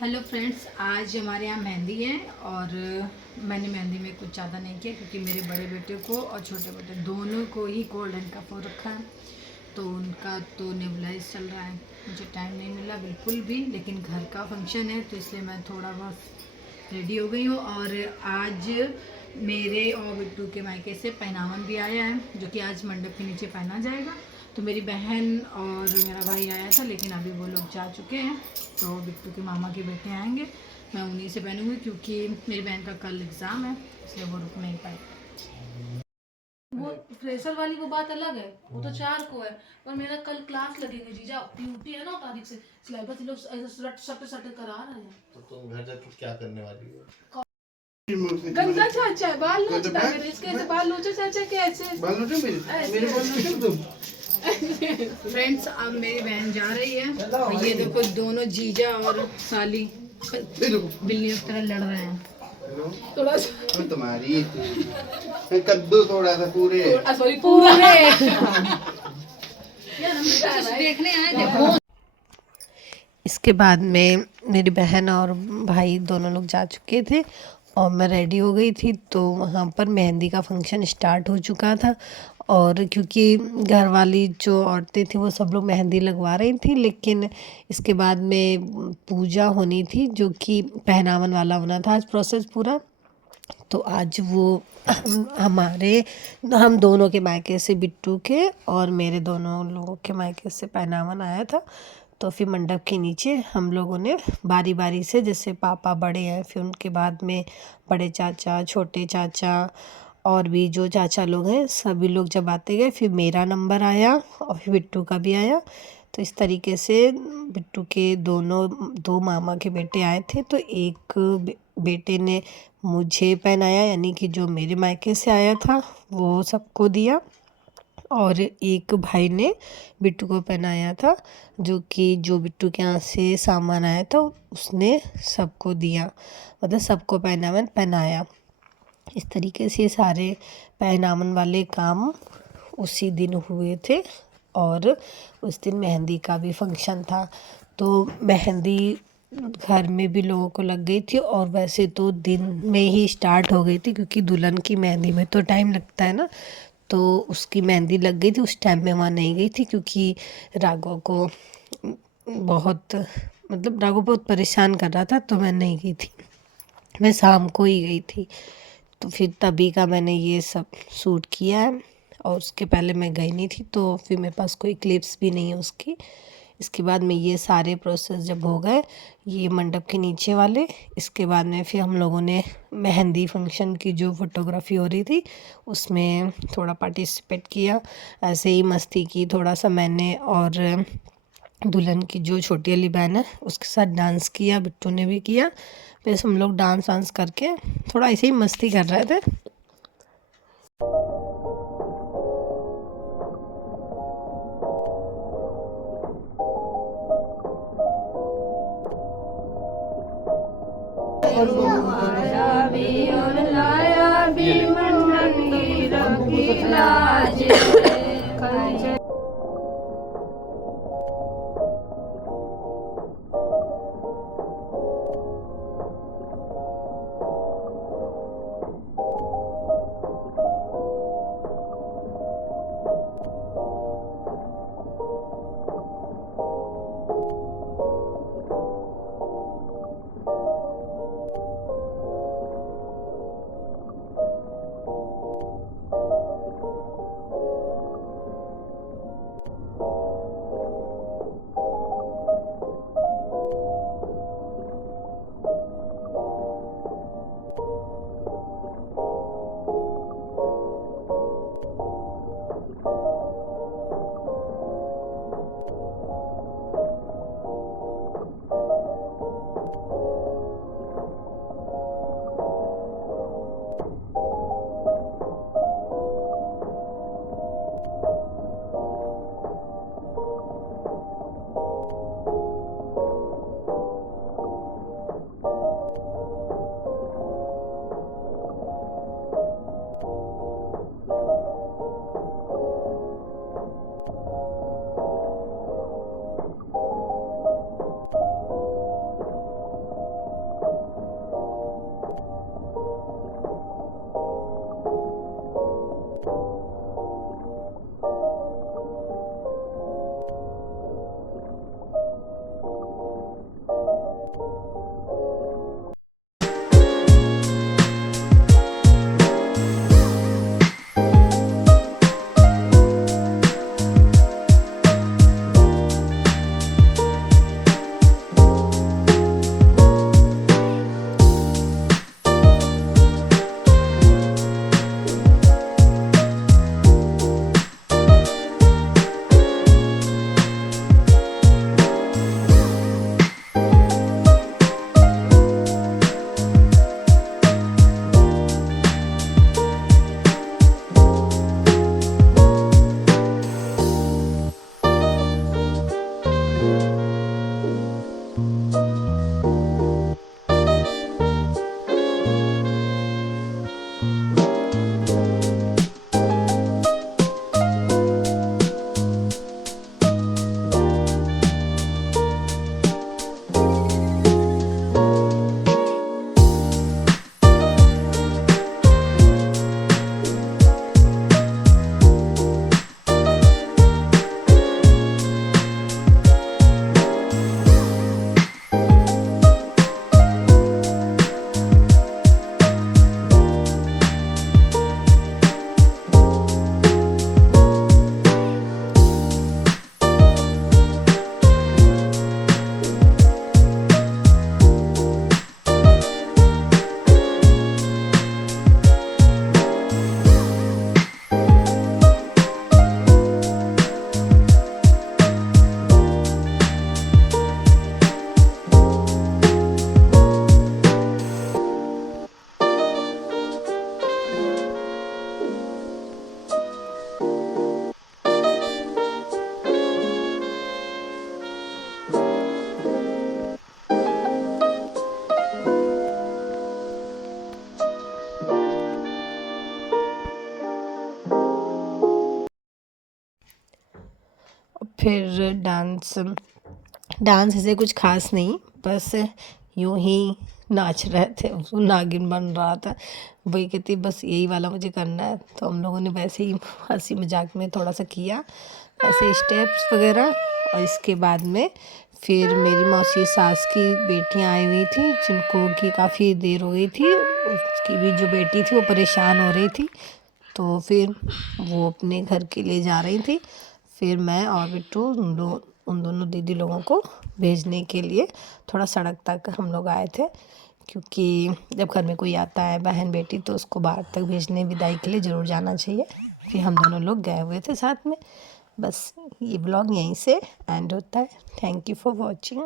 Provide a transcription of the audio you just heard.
Hello friends, आज हमारे यहाँ मेहंदी है और मैंने मेहंदी में कुछ ज़्यादा नहीं किया क्योंकि मेरे बड़े बेटे को और छोटे बेटे दोनों को ही कोल्ड एंड कफ हो रखा है। तो उनका तो नेबुलाइज चल रहा है। मुझे टाइम नहीं मिला बिल्कुल भी, लेकिन घर का फंक्शन है तो इसलिए मैं थोड़ा बहुत रेडी हो गई हूँ। और आज मेरे और बिट्टू के मायके से पहनावन भी आया है जो कि आज मंडप के नीचे पहना जाएगा। तो मेरी बहन और मेरा भाई आया था, लेकिन अभी वो लोग जा चुके हैं। तो बिट्टू के मामा के बेटे आएंगे, मैं उन्हीं से पहनूंगी क्योंकि मेरी बहन का कल एग्ज़ाम है, इसलिए वो रुक नहीं पाए। वो फ्रेशर वाली वो बात अलग है, वो तो 4 को है। पर मेरा कल क्लास लगेगी जीजा, ड्यूटी है ना तारीख से। सिलेबस लोग ऐसे सट सट करा रहे हैं। तो तुम घर जाके क्या करने वाली हो? गंदा चाचा है, बाल नोचता है इसके, ऐसे बाल नोचे चाचा के, ऐसे बाल नोचो मेरे बाल नोचो तुम। फ्रेंड्स, अब मेरी बहन जा रही है और ये देखो दोनों जीजा और साली बिल्लियों की तरह लड़ रहे हैं। थोड़ा सा तुम्हारी कद्दू थोड़ा सा पूरे सॉरी पूरे यार हम कुछ देखने आए थे। इसके बाद में मेरी बहन और भाई दोनों लोग जा चुके थे और मैं रेडी हो गई थी। तो वहाँ पर मेहंदी का फंक्शन स्टार्ट हो चुका था और क्योंकि घर वाली जो औरतें थी वो सब लोग मेहंदी लगवा रही थी, लेकिन इसके बाद में पूजा होनी थी जो कि पहनावन वाला होना था आज प्रोसेस पूरा। तो आज वो हम दोनों के मायके से, बिट्टू के और मेरे दोनों लोगों के मायके से पहनावन आया था। तो फिर मंडप के नीचे हम लोगों ने बारी बारी से, जैसे पापा बड़े हैं, फिर उनके बाद में बड़े चाचा, छोटे चाचा और भी जो चाचा लोग हैं, सभी लोग जब आते गए फिर मेरा नंबर आया और फिर बिट्टू का भी आया। तो इस तरीके से बिट्टू के दो मामा के बेटे आए थे। तो एक बेटे ने मुझे पहनाया, यानी कि जो मेरे मायके से आया था वो सबको दिया, और एक भाई ने बिट्टू को पहनाया था जो बिट्टू के यहाँ से सामान आया था उसने सबको दिया, मतलब सबको पहनाया। इस तरीके से सारे पहनावन वाले काम उसी दिन हुए थे और उस दिन मेहंदी का भी फंक्शन था। तो मेहंदी घर में भी लोगों को लग गई थी और वैसे तो दिन में ही स्टार्ट हो गई थी क्योंकि दुल्हन की मेहंदी में तो टाइम लगता है ना। तो उसकी मेहंदी लग गई थी, उस टाइम में वहाँ नहीं गई थी क्योंकि राघव को बहुत राघव बहुत परेशान कर रहा था, तो मैं नहीं गई थी, मैं शाम को ही गई थी। तो फिर तभी का मैंने ये सब शूट किया है और उसके पहले मैं गई नहीं थी, तो फिर मेरे पास कोई क्लिप्स भी नहीं है उसकी। इसके बाद में ये सारे प्रोसेस जब हो गए, ये मंडप के नीचे वाले, इसके बाद में फिर हम लोगों ने मेहंदी फंक्शन की जो फोटोग्राफी हो रही थी उसमें थोड़ा पार्टिसिपेट किया, ऐसे ही मस्ती की थोड़ा सा मैंने, और दुल्हन की जो छोटी वाली बहन है उसके साथ डांस किया, बिट्टू ने भी किया। फिर हम लोग डांस वांस करके थोड़ा ऐसे ही मस्ती कर रहे थे। फिर डांस ऐसे कुछ खास नहीं, बस यूं ही नाच रहे थे, वो नागिन बन रहा था। वही कहती बस यही वाला मुझे करना है, तो हम लोगों ने वैसे ही हंसी मजाक में थोड़ा सा किया ऐसे स्टेप्स वगैरह। और इसके बाद में फिर मेरी मौसी सास की बेटियां आई हुई थी, जिनको कि काफ़ी देर हो गई थी, उसकी भी जो बेटी थी वो परेशान हो रही थी, तो फिर वो अपने घर के लिए जा रही थी। फिर मैं और बिट्टू उन दोनों दीदी लोगों को भेजने के लिए थोड़ा सड़क तक हम लोग आए थे, क्योंकि जब घर में कोई आता है बहन बेटी तो उसको बाहर तक भेजने विदाई के लिए ज़रूर जाना चाहिए। फिर हम दोनों लोग गए हुए थे साथ में। बस ये ब्लॉग यहीं से एंड होता है। Thank you for watching.